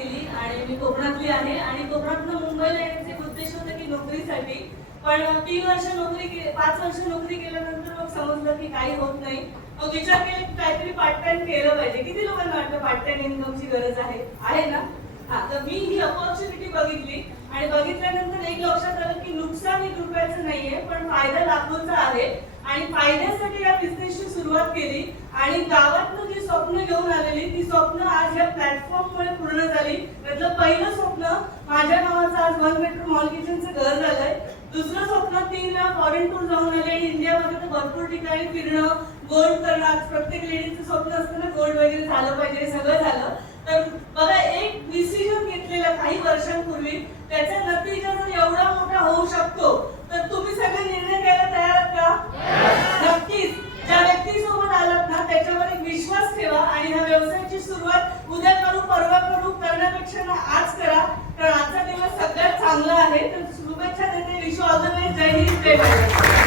आणि मी कोकणातली आहे आणि कोकणातून मुंबईला येण्याचे उद्देश होता की नोकरीसाठी, पण 3 वर्ष नोकरी 5 वर्ष नोकरी केल्यानंतर मग समजलं की काही होत नाही. मग विचार केला की काहीतरी पार्ट टाइम केलं पाहिजे. किती लोकांना वाटतं पार्ट टाइम इन्कमची गरज आहे ना? हा, तर मी ही अपॉर्च्युनिटी बघितली आणि बघितल्यानंतर एक लक्षात आलं की नुकसान 1 रुपयाचं नाहीये, पण फायदा लाखोंचा आहे. आणि फायद्यासाठी या बिझनेसची सुरुवात केली आणि गावातनं जी स्वप्न घेऊन आलेली ती स्वप्न आज या प्लॅटफॉर्ममुळे पूर्ण झाली. त्यातलं पहिलं स्वप्न माझ्या नावाचं आज 1 बेडरूम मॉल किचनचं घर झालंय. दुसरं स्वप्न 3 वेळा फॉरेन टूर जाऊन आले आणि इंडियामध्ये तर भरपूर ठिकाणी फिरणं, गोल्ड करणं. प्रत्येक लेडीचं स्वप्न असतं ना, गोल्ड वगैरे झालं पाहिजे, सगळं झालं. तर बघा, एक डिसिजन घेतलेला काही वर्षांपूर्वी, त्याचा नतीजा जर एवढा मोठा होऊ शकतो तर तुम्ही सगळे निर्णय घ्यायला तयार आहात का? नक्कीच. ज्या व्यक्तीसोबत आलात ना त्याच्यावर एक विश्वास ठेवा आणि ह्या व्यवसायाची सुरुवात उद्या करू, परवा करू करण्यापेक्षा ना आज करा, कारण आजचा दिवस सगळ्यात चांगला आहे. तर शुभेच्छा देते. Wish you all the best. जय हिंद, जय भारत.